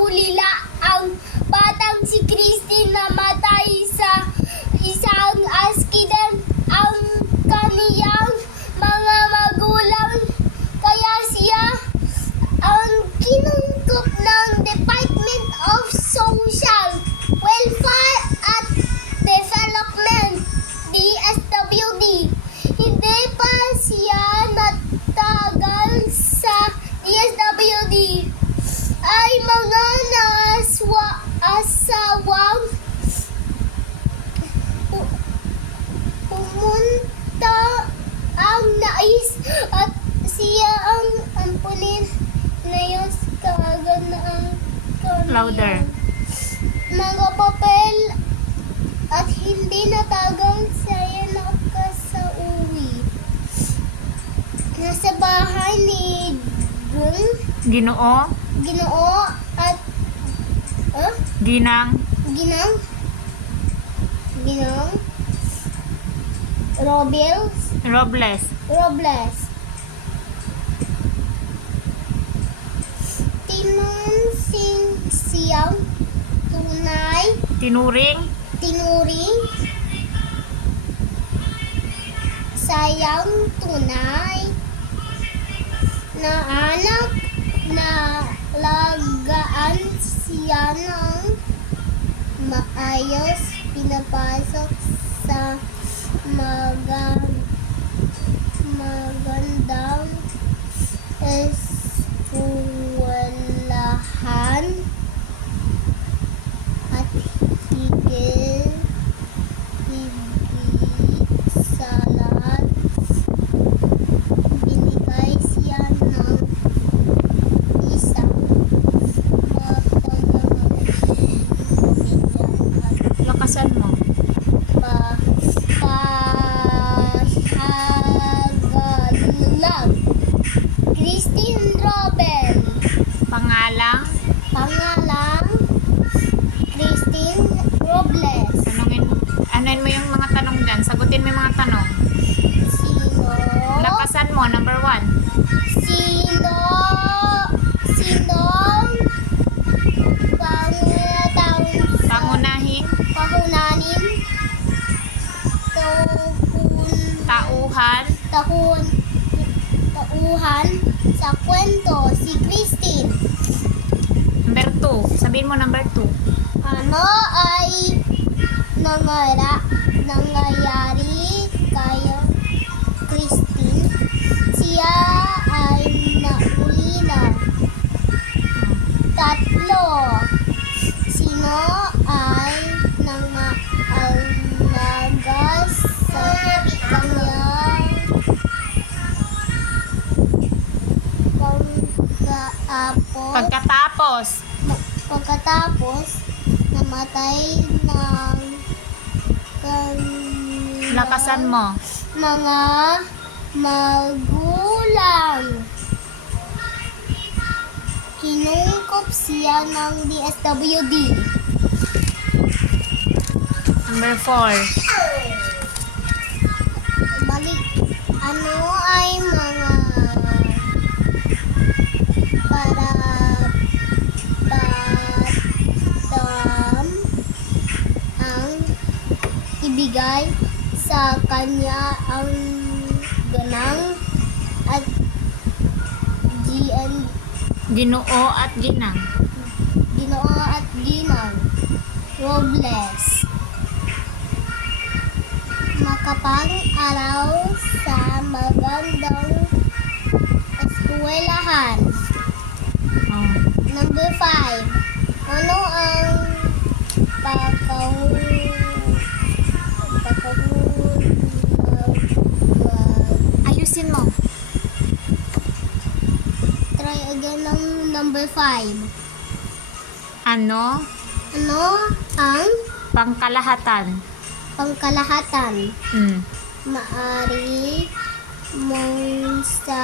naulila ang batang si Christine namatay sa isang aksidente ang kaniyang mga magulang. Kaya siya ang kinungkop ng Department of Social Welfare at Development, DSWD. Hindi pa siya natagal sa DSWD ay mga asawang pumunta ang nais at siya ang ampunin ngayos kaagad na ang kaniyang Louder. mga papel at hindi natagal siya nakasauwi. Nasa bahay ni Ginoo. Ginoo at Ginang. Ginang Robles. Robles. Tinunsing siyang Tinuring. sayang tunay na anak na lagaan siya ng maayos, pinapasok sa magandang eskwelahan at higit sa lahat, binigay siya ng isang mapagmahal Lakasan mo. Pahagalag. Christine Robel. Pangalang. Christine Robles. Anuin mo yung mga tanong dyan. Sagutin mo yung mga tanong. Sino? Lakasan mo. Number 1. Sinong Pangunahin. pahunanin Tauhan. tauhan sa kwento si Christine? Number 2. Sabihin mo number 2. Ano ay nangyayari kay Christine? Siya ay naulila. 3. Sino ay nangalaga sa kanyang pagkatapos namatay ng kanyang Lakasan mo. mga magulang. Kinungkop siya ng DSWD. Number 4. Balik. Ano ay mga karapatam ang ibigay sa kanya ang ganang at Ginoo at Ginang. Ginoo at Ginang Robles. Makapag-araw sa magandang eskwelahan. Oh. Number 5. Ano ang Ayusin mo. try again ng number 5. Ano? Ano ang Pangkalahatan. pangkalahatan? Maari mong sa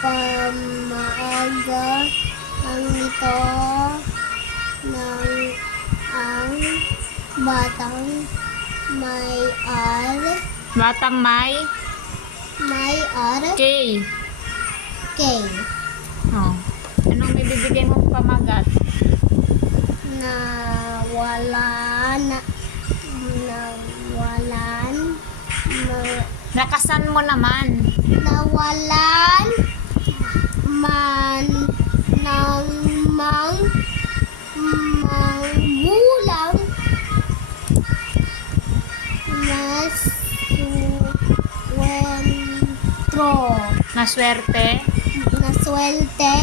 pamaaga ang ito ng ang batang Batang may may ar K. K. Oh. Anong may ibibigay mong pamagat? Nawalan. Nakasan mo naman. Nawalan man ng magulang na Naswerte. swerte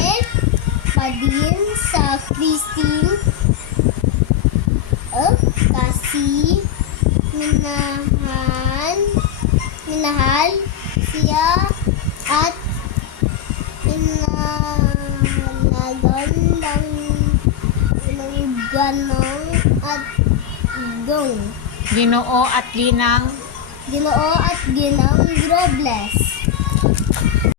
pa din sa Christine kasi minahal siya at pinalagandang ng ganong at gong Ginoo at ginang. Ginoo at ginang Robles.